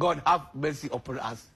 God have mercy upon us.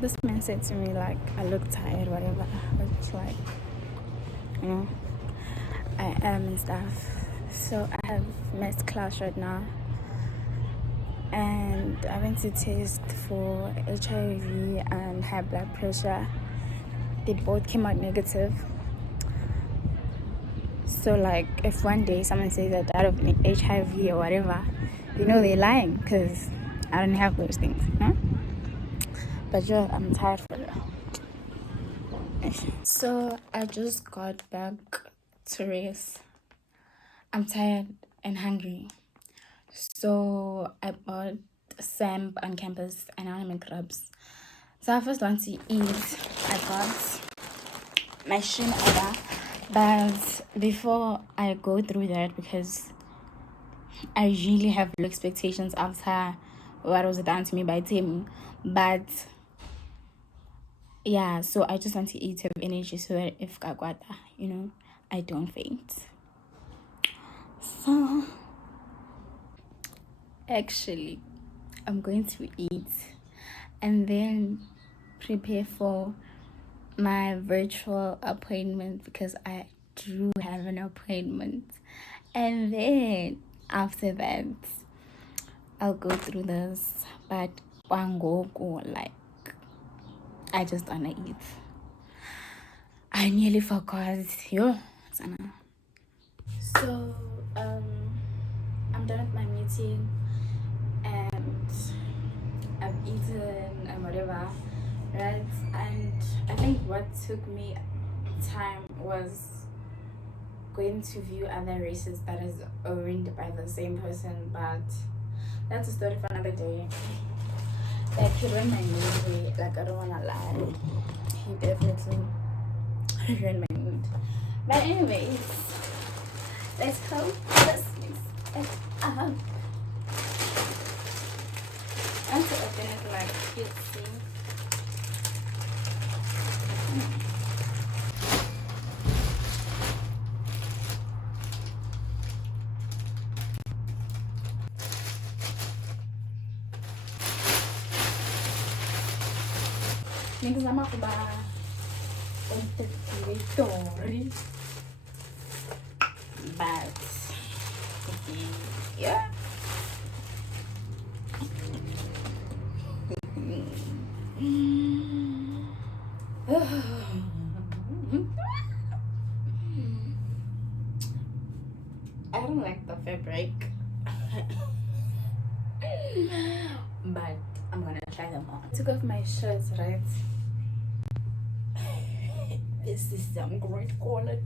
This man said to me like I look tired, whatever. I was like, you know, I am and stuff. So I have missed class right now, and I went to test for HIV and high blood pressure. They both came out negative. So like, if one day someone says I died of HIV or whatever, you know they're lying, because I don't have those things, you know? But yeah, I'm tired for it. So I just got back to race. I'm tired and hungry. So I bought Samp on campus and I want to make rubs. So I first want to eat. I got my Shein order. But before I go through that, because I really have low expectations after what was done to me by Tim. But yeah, so I just want to eat have energy so that if Kagwata, you know, I don't faint. So actually, I'm going to eat and then prepare for my virtual appointment, because I do have an appointment. And then after that, I'll go through this. But like, I just wanna eat. I nearly forgot. Yo, Sana. So I'm done with my meeting and I've eaten and whatever, right? And I think what took me time was going to view other races that is owned by the same person, but that's a story for another day. Like, he ruined my mood. Like, I don't wanna lie, he definitely ruined my mood. But anyways, let's hope this makes it up. I want to open it like cutesy. Ngizama kuba story, but yeah. I don't like the fabric, but I'm gonna try them on. I took off my shirts, right? This is some great quality.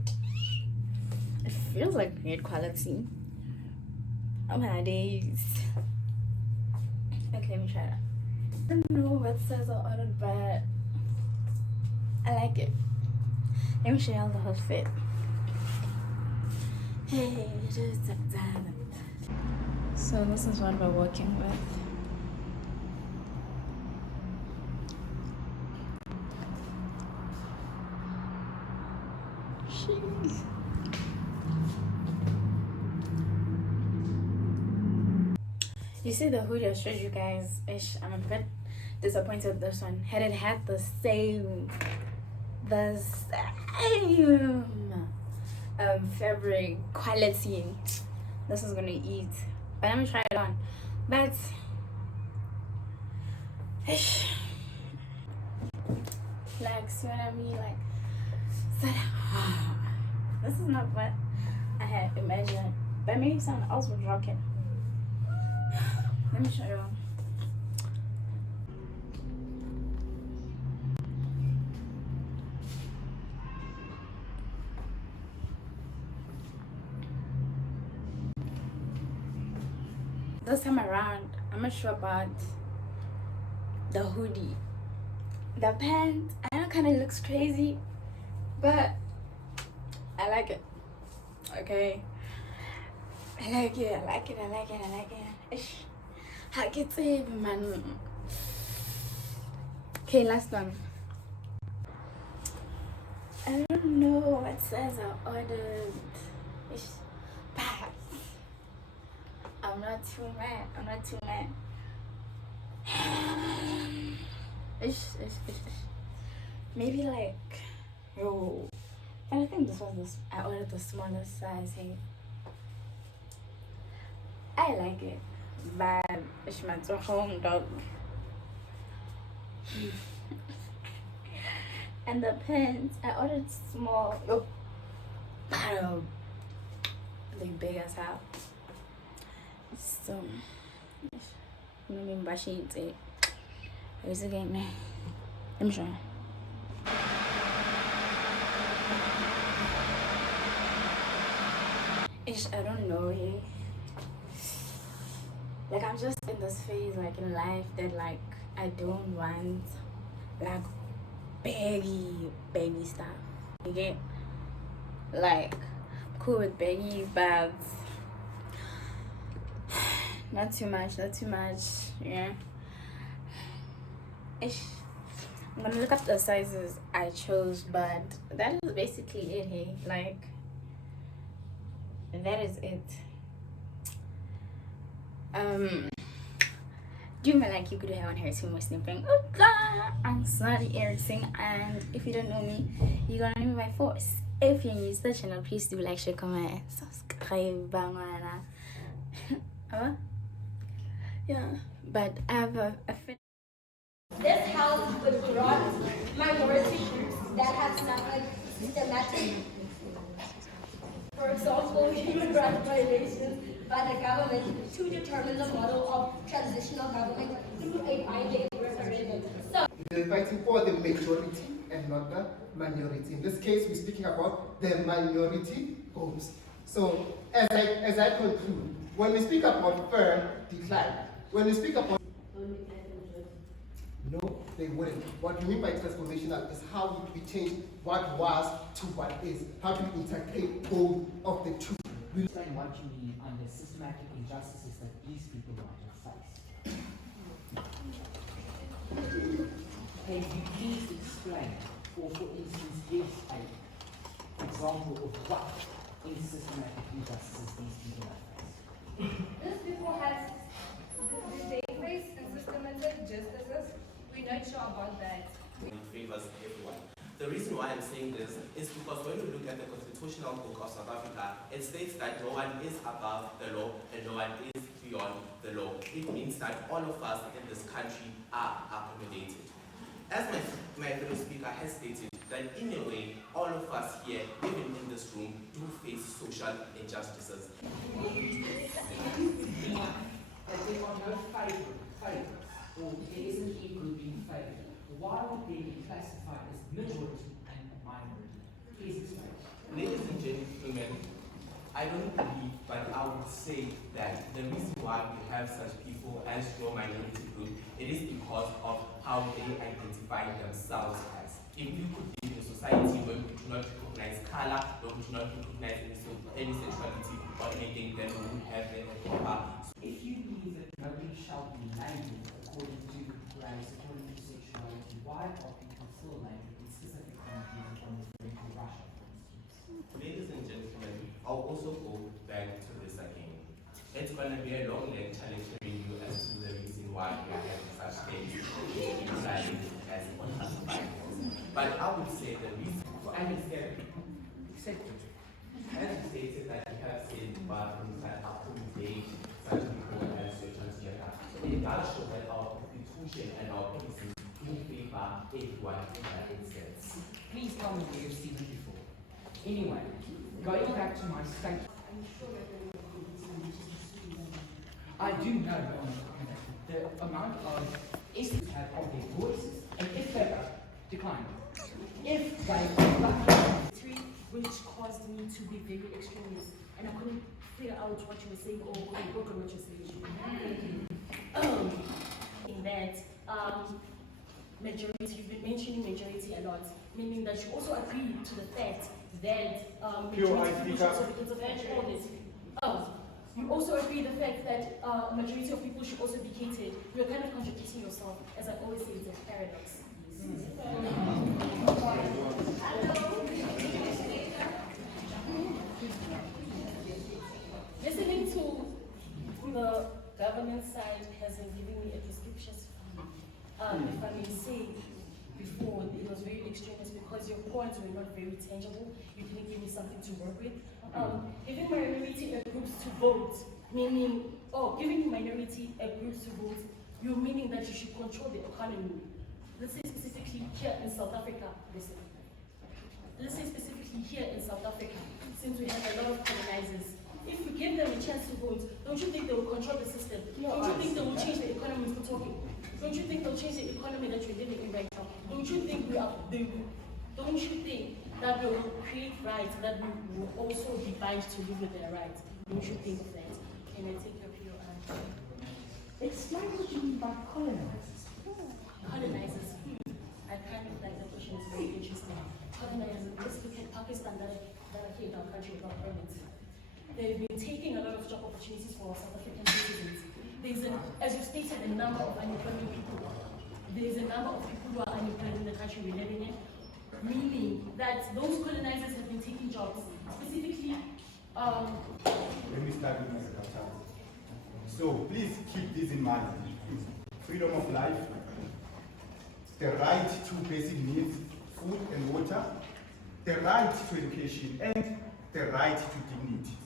It feels like great quality. Oh my days. Okay, let me try that. I don't know what size I ordered, but I like it. Let me show y'all the whole fit. Hey, just a diamond. So this is what we're working with. You see the hoodie I showed you guys? I'm a bit disappointed with this one. Had it had the same fabric quality, this is gonna eat. But I'm gonna try it on. But ish, like, see what I mean? Like, so, this is not what I had imagined. But maybe someone else was rocking. Let me show you. This time around, I'm not sure about the hoodie. The pants, I know it kind of looks crazy, but I like it. Okay. I like it. Ish. I get it, man. Okay, last one. I don't know what size I ordered. Ish. But I'm not too mad. Ish. Maybe like, yo. And I think I ordered the smallest size here. I like it, but it's my home dog. And the pants, I ordered small. Oh, they big as hell. So, maybe I'm bashing it. Here's the game, man. Let me show you. I don't know, yeah. Like, I'm just in this phase, like, in life that, like, I don't want, like, baggy stuff. You get? Like, cool with baggy, but not too much, yeah. I'm gonna look up the sizes I chose, but that is basically it, hey. Like, that is it. Do you like you could have on here too much snipping? I'm sorry, everything. And if you don't know me, you're gonna know me by force. If you're new to the channel, please do like, share, comment, subscribe, bangana. Yeah, but I have a This house would grant minority groups that have suffered systematic, for example, human rights violations by the government to determine the model of transitional government through a binding referendum. So, we're fighting for the majority and not the minority. In this case, we're speaking about the minority homes. So, as I conclude, when we speak about firm decline, when we speak about no, they wouldn't. What we mean by transformational is how we change what was to what is. How do we integrate both of the two? Explain what you mean on the systematic injustices that these people want to face. Can you please explain, or for instance, give an example of what is systematic injustices these people are facing? these people have they face systematic justices. We're not sure about that. It favors everyone. The reason why I'm saying this is because when we look at the Constitutional Book of South Africa, it states that no one is above the law and no one is beyond the law. It means that all of us in this country are accommodated. As my fellow speaker has stated, that in a way, all of us here, even in this room, do face social injustices. That there are no favorites, or there isn't equal being favored. Why would they be classified as majority and minority? Please explain. Ladies and gentlemen, I don't believe, but I would say that the reason why we have such people as your minority group, it is because of how they identify themselves as. If you could live in a society where we do not recognize color, where we do not recognize any sexuality or anything, then we would have a proper. If you believe that nobody shall be labeled according to race, according to sexuality, why are people still labeled in specific countries from referring to Russia, for instance? Ladies and gentlemen, I'll also go back to this again. It's going to be a long lecture lecturing you as to the reason why we are having such things in Israel as unclassified. But I would say the reason for understanding, as you stated that you have seen bathrooms that accommodate such people as your transgender, it does show that our constitution and our policies do favor everyone in that instance. Please tell me where you've seen it before. Anyway, going back to my statement, I do know the amount of issues have of their voices, and if they decline, if they which caused me to be very extremist, and I couldn't figure out what you were saying or couldn't work on what you're saying. In that majority, you've been mentioning majority a lot, meaning that you also agree to the fact that majority of people should also be catered. You also agree the fact that majority of people should also be catered. You're kind of contradicting yourself, as I always say, it's a paradox. Listening to the government side hasn't given me a prescription. If I may say, before it was very extremist because your points were not very tangible. You didn't give me something to work with. Giving minority a groups to vote, meaning, giving minority a groups to vote, you're meaning that you should control the economy. Let's say specifically here in South Africa, let's say specifically here in South Africa, since we have a lot of colonizers, if we give them a chance to vote, don't you think they will control the system? Don't you think they will change the economy for talking? Don't you think they'll change the economy that we're living in right now? Don't you think don't you think that they will create rights that we will also be bound to live with their rights? Don't you think of that? Can I take your POI? explain what you mean by colonizers. Colonizers. I kind of like that question, it's very interesting. Colonizers, let's look at Pakistan that came to our country without permits. They've been taking a lot of job opportunities for South African citizens. There's as you stated, a number of unemployed people. There's a number of people who are unemployed in the country we're living in, meaning that those colonizers have been taking jobs. Specifically, Let me start with my account. So please keep this in mind. Freedom of life, the right to basic needs, food and water, the right to education, and the right to dignity.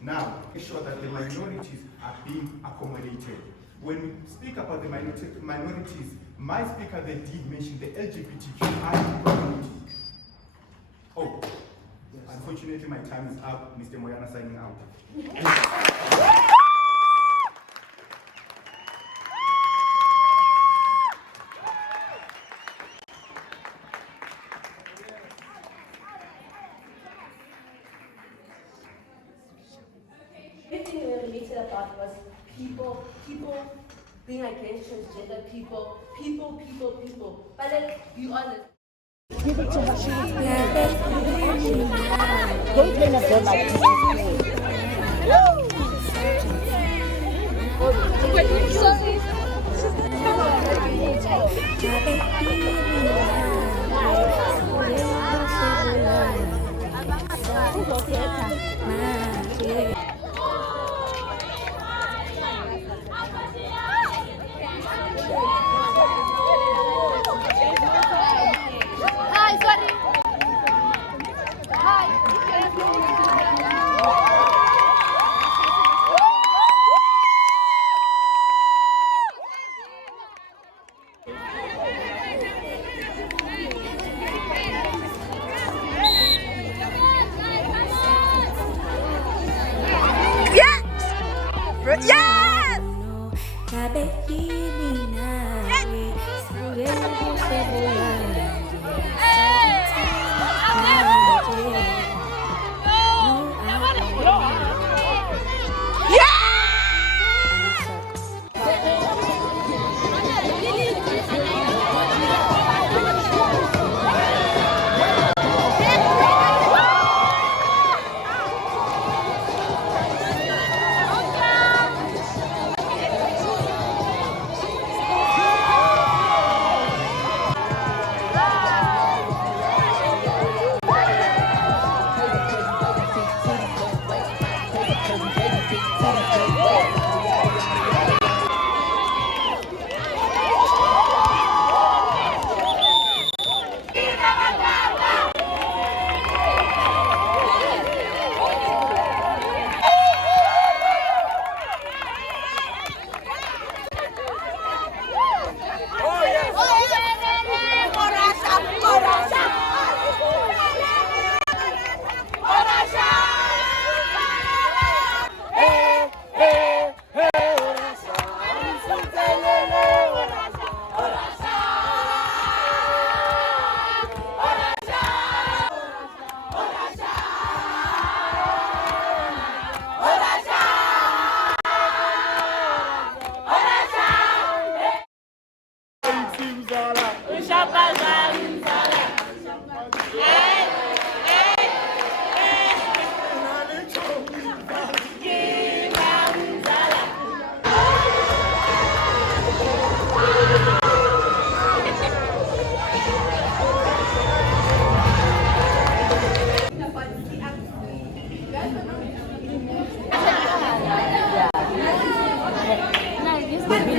Now, make sure that the minorities are being accommodated. When we speak about the minorities, my speaker they did mention the LGBTQI community. Oh, unfortunately my time is up. Mr. Moyana signing out. Everything we related about was people being against transgender people. But let's be honest.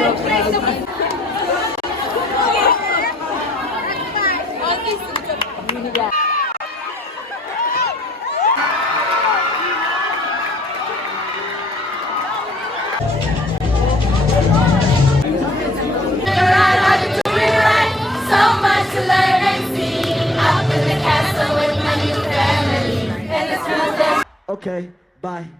So much to learn and see. Up in the castle with my new family. And it's Okay, bye.